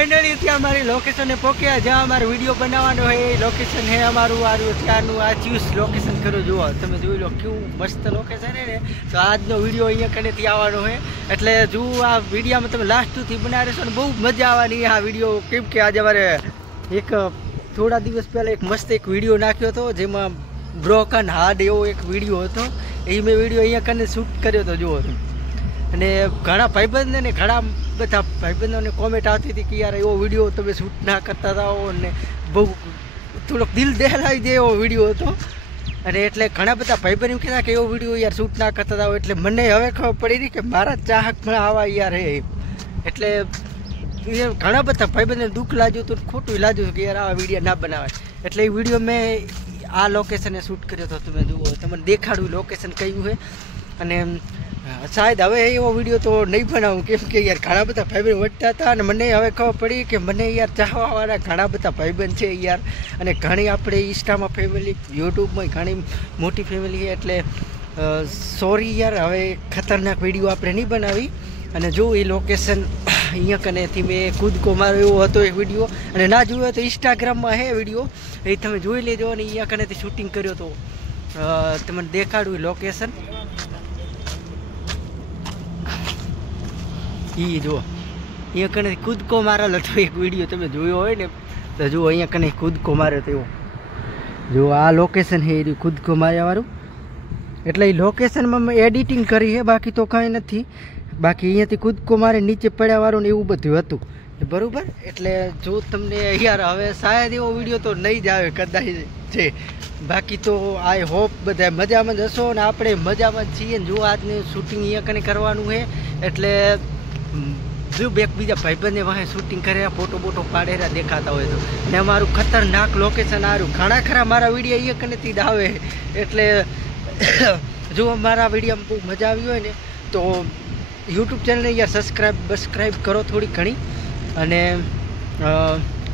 Finally ત્યાં અમારી લોકેશને પહોંચ્યા જ્યાં અમારો વિડીયો બનાવવાનો હોય એ લોકેશન છે અમારું આરું ત્યાંનું આ ચૂઝ લોકેશન કરો જુઓ તમે જોઈ લો કેવું મસ્ત લોકેશન છે ને તો આજનો વિડીયો અહીંયા કનેથી આવવાનો છે એટલે જો આ વિડીયોમાં તમે લાસ્ટ સુધી બનાવી રહેશો ને બહુ મજા આવવાની આ વિડીયો કેમ કે આજે અમારે એક થોડા દિવસ પહેલાં એક મસ્ત એક વિડીયો નાખ્યો હતો જેમાં બ્રોકન હાર્ટ એવો એક વિડીયો હતો એ મેં વિડીયો અહીંયા કને શૂટ કર્યો હતો જુઓ અને ઘણા ભાઈબંધને ને ઘણા બધા ભાઈબંધોને કોમેન્ટ આવતી હતી કે યાર એવો વિડીયો તમે શૂટ ના કરતા હતા અને બહુ થોડોક દિલ દહેલાવી દે એવો વિડીયો હતો અને એટલે ઘણા બધા ભાઈબંધ એમ કહેતા કે એવો વિડીયો યાર શૂટ ના કરતા હતા એટલે મને હવે ખબર પડી હતી કે મારા ચાહક પણ આવા યાર હે એટલે ઘણા બધા ભાઈબંધને દુઃખ લાગ્યું હતું ખોટું લાગ્યું કે યાર આવા વિડીયો ના બનાવાય એટલે એ વિડીયો મેં આ લોકેશને શૂટ કર્યો હતો તમે જુઓ તમને દેખાડું લોકેશન કયું છે અને શાયદ હવે એવો વિડીયો તો નહીં બનાવું કેમ કે યાર ઘણા બધા ભાઈબંધ વધતા હતા અને મને હવે ખબર પડી કે મને યાર ચાહવાવાળા ઘણા બધા ભાઈબંધ છે યાર અને ઘણી આપણે ઇન્સ્ટામાં ફેમિલી યુટ્યુબમાં ઘણી મોટી ફેમિલી છે એટલે સોરી યાર હવે ખતરનાક વિડીયો આપણે નહીં બનાવી અને જો એ લોકેશન અહીંયા કનેથી મેં કૂદકો માર્યો એવો હતો એક વિડીયો અને ના જોયો તો ઇન્સ્ટાગ્રામમાં છે વિડીયો એ તમે જોઈ લેજો અને અહીંયા કનેથી શૂટિંગ કર્યો હતો તમને દેખાડું લોકેશન એ જો અહીંયા કને કૂદકો મારેલો હતો એક વિડીયો તમે જોયો હોય ને તો જુઓ અહીંયા કને કૂદકો માર્યો હતો એવો જો આ લોકેશન છે એ કૂદકો માર્યાવાળું એટલે એ લોકેશનમાં મેં એડિટિંગ કરી છે બાકી તો કાંઈ નથી બાકી અહીંયાથી કૂદકો મારે નીચે પડ્યાવાળું ને એવું બધું હતું બરાબર એટલે જો તમને યાર હવે શાયદ એવો વિડીયો તો નહીં જ આવે કદાચ છે બાકી તો આઈ હોપ બધા મજામાં જ હશો ને આપણે મજામાં જ છીએ ને જો આજને શૂટિંગ અહીંયા કને કરવાનું છે એટલે જો બીજા ભાઈબંધને વાહે શૂટિંગ કર્યા ફોટો બોટો પાડેલા દેખાતા હોય તો ને અમારું ખતરનાક લોકેશન આવ્યું ઘણા ખરા મારા વિડીયો અહીંયા કનેથી જ આવે એટલે જો મારા વિડીયોમાં બહુ મજા આવી હોય ને તો યુટ્યુબ ચેનલને યાર સબસ્ક્રાઈબ કરો થોડી ઘણી અને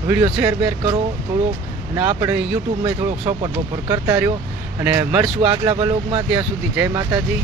વિડીયો શેર બેર કરો થોડો અને આપણે યુટ્યુબમાં થોડોક સપોર્ટ બપોર કરતા રહ્યો અને મળશું આગલા વ્લોગમાં ત્યાં સુધી જય માતાજી.